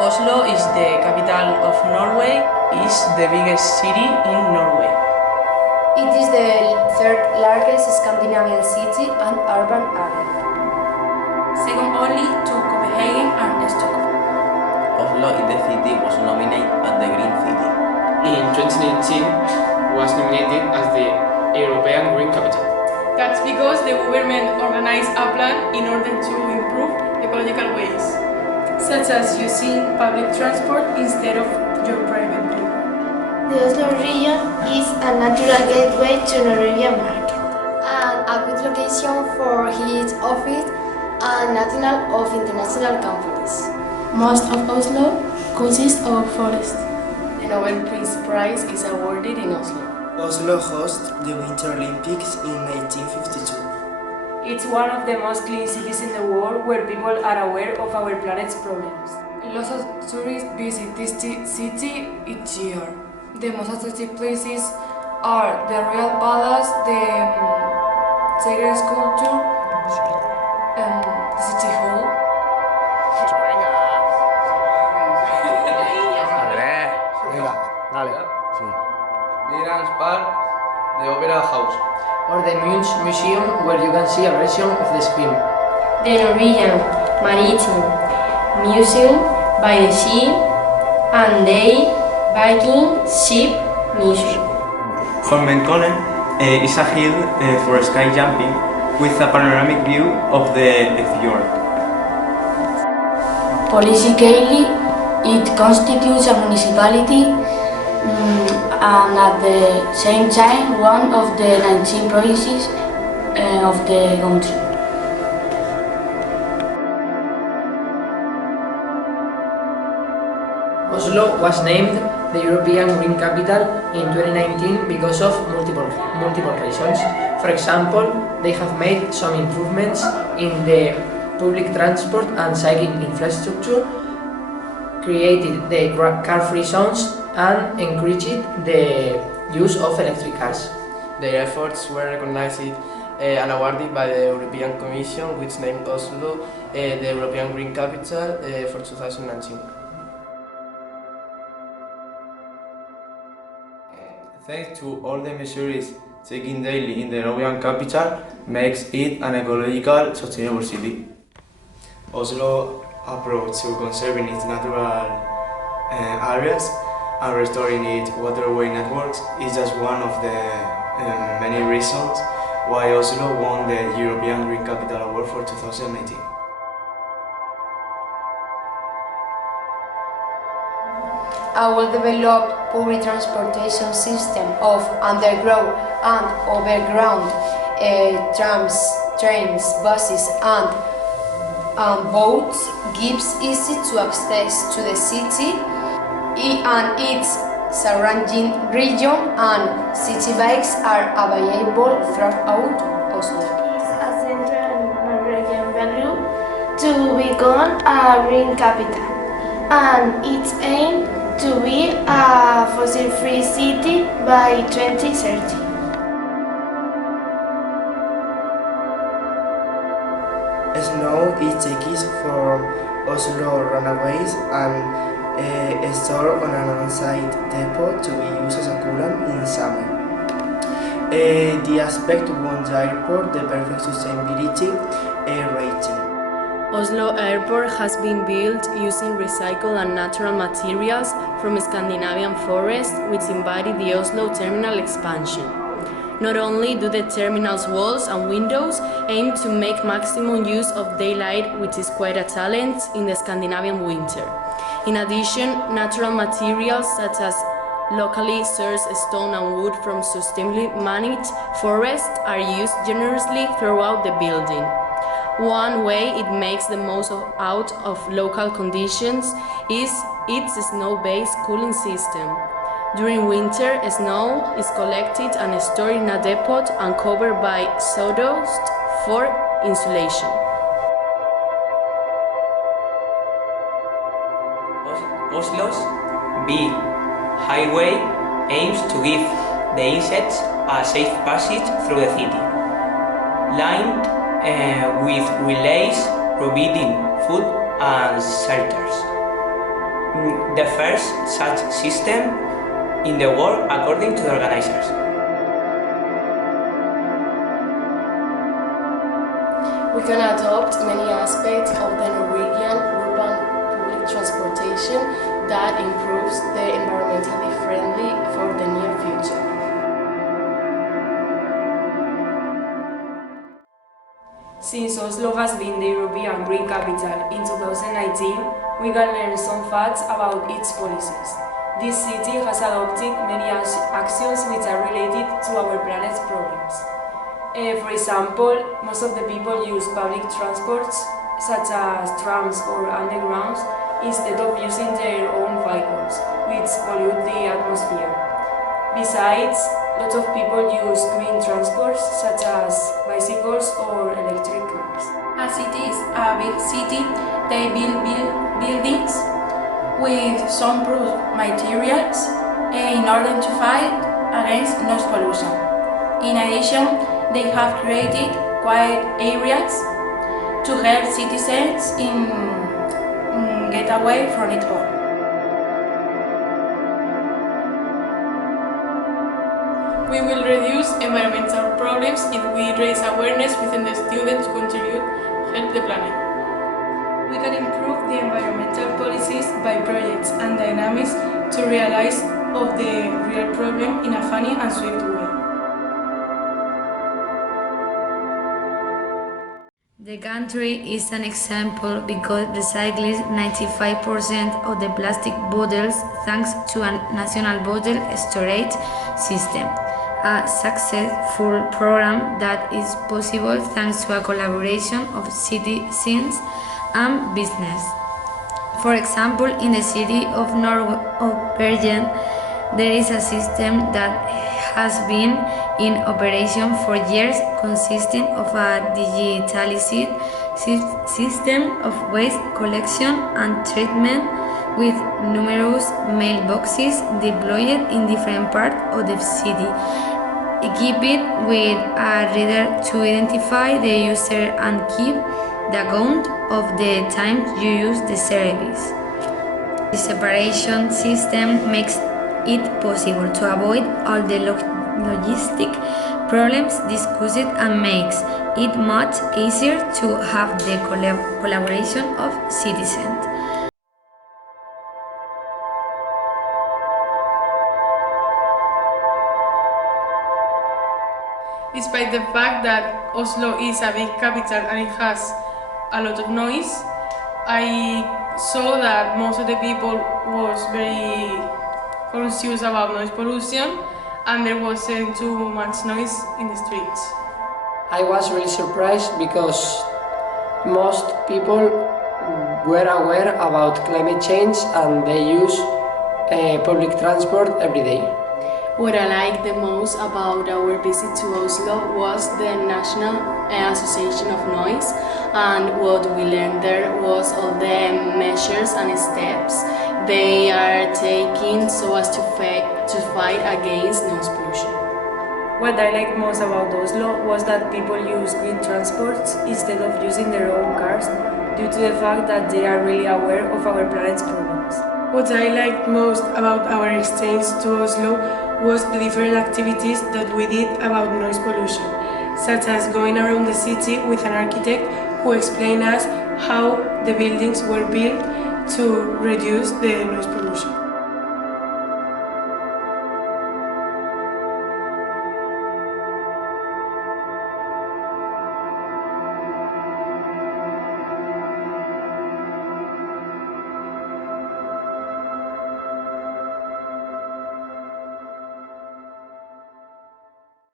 Oslo is the capital of Norway, is the biggest city in Norway. It is the third largest Scandinavian city and urban area. Second only to Copenhagen and Stockholm. Oslo in the city was nominated as the Green City. In 2019 was nominated as the European Green Capital. That's because the government organized a plan in order to improve ecological ways, such as using public transport instead of your private vehicle. The Oslo region is a natural gateway to Norwegian market And a good location for its office and national of international companies. Most of Oslo consists of forest. The Nobel Peace Prize is awarded in Oslo. Oslo hosts the Winter Olympics in 1952. It's one of the most clean cities in the world where people are aware of our planet's problems. Lots of tourists visit this city each year. The most attractive places are the Royal Palace, the Sacred Sculpture, the City Hall. Mirans Park, the Opera House. Or the museum where you can see a version of the screen. The Norwegian Maritime Museum by the Sea and the Viking Ship Museum. Holmenkollen is a hill for sky jumping with a panoramic view of the fjord. Politically, it constitutes a municipality and at the same time one of the 19 provinces of the country. Oslo was named the European Green Capital in 2019 because of multiple reasons. For example, they have made some improvements in the public transport and cycling infrastructure, created the car-free zones, and encouraged the use of electric cars. Their efforts were recognized and awarded by the European Commission, which named Oslo the European Green Capital for 2019. Thanks to all the measures taken daily in the Norwegian capital, makes it an ecological, sustainable city. Oslo's approach to conserving its natural areas and restoring its waterway networks is just one of the many reasons why Oslo won the European Green Capital Award for 2019. A well-developed public transportation system of underground and overground trams, trains, buses and boats gives easy to access to the city and its surrounding region, and city bikes are available throughout Oslo. It's a central Norwegian value to become a green capital, and its aim to be a fossil-free city by 2030. Snow is taken from Oslo runaways and stored on an on-site depot to be used as a coolant in summer. The aspect won the airport the perfect sustainability rating. Oslo Airport has been built using recycled and natural materials from Scandinavian forests, which invited the Oslo terminal expansion. Not only do the terminal's walls and windows aim to make maximum use of daylight, which is quite a talent in the Scandinavian winter. In addition, natural materials such as locally sourced stone and wood from sustainably managed forests are used generously throughout the building. One way it makes the most out of local conditions is its snow-based cooling system. During winter, snow is collected and stored in a depot and covered by sawdust for insulation. Oslo's big highway aims to give the insects a safe passage through the city, lined with relays providing food and shelters. the first such system in the world according to the organizers. We can adopt many aspects of the Norwegian urban public transportation that improves the environmentally friendly for the near future. Since Oslo has been the European Green Capital in 2019, we can learn some facts about its policies. This city has adopted many actions which are related to our planet's problems. For example, most of the people use public transports, such as trams or undergrounds, instead of using their own vehicles, which pollute the atmosphere. Besides, lots of people use green transports, such as bicycles or electric cars. As it is a big city, they build buildings with some proof materials in order to fight against noise pollution. In addition, they have created quiet areas to help citizens in get away from it all. We will reduce environmental problems if we raise awareness within the students to contribute, help the planet. We can improve the environmental policies by projects and dynamics to realize of the real problem in a funny and swift way. The country is an example because recycles 95% of the plastic bottles thanks to a national bottle storage system, a successful program that is possible thanks to a collaboration of citizens and business. For example, in the city of Bergen, there is a system that has been in operation for years, consisting of a digitalized system of waste collection and treatment with numerous mailboxes deployed in different parts of the city, equipped with a reader to identify the user and keep the account of the time you use the service. The separation system makes it possible to avoid all the logistic problems discussed and makes it much easier to have the collaboration of citizens. Despite the fact that Oslo is a big capital and it has a lot of noise, I saw that most of the people was very conscious about noise pollution and there wasn't too much noise in the streets. I was really surprised because most people were aware about climate change and they use public transport every day. What I liked the most about our visit to Oslo was the National Association of Noise, and what we learned there was all the measures and steps they are taking so as to fight against noise pollution. What I liked most about Oslo was that people use green transports instead of using their own cars due to the fact that they are really aware of our planet's problems. What I liked most about our exchange to Oslo was the different activities that we did about noise pollution, such as going around the city with an architect who explained us how the buildings were built to reduce the noise pollution.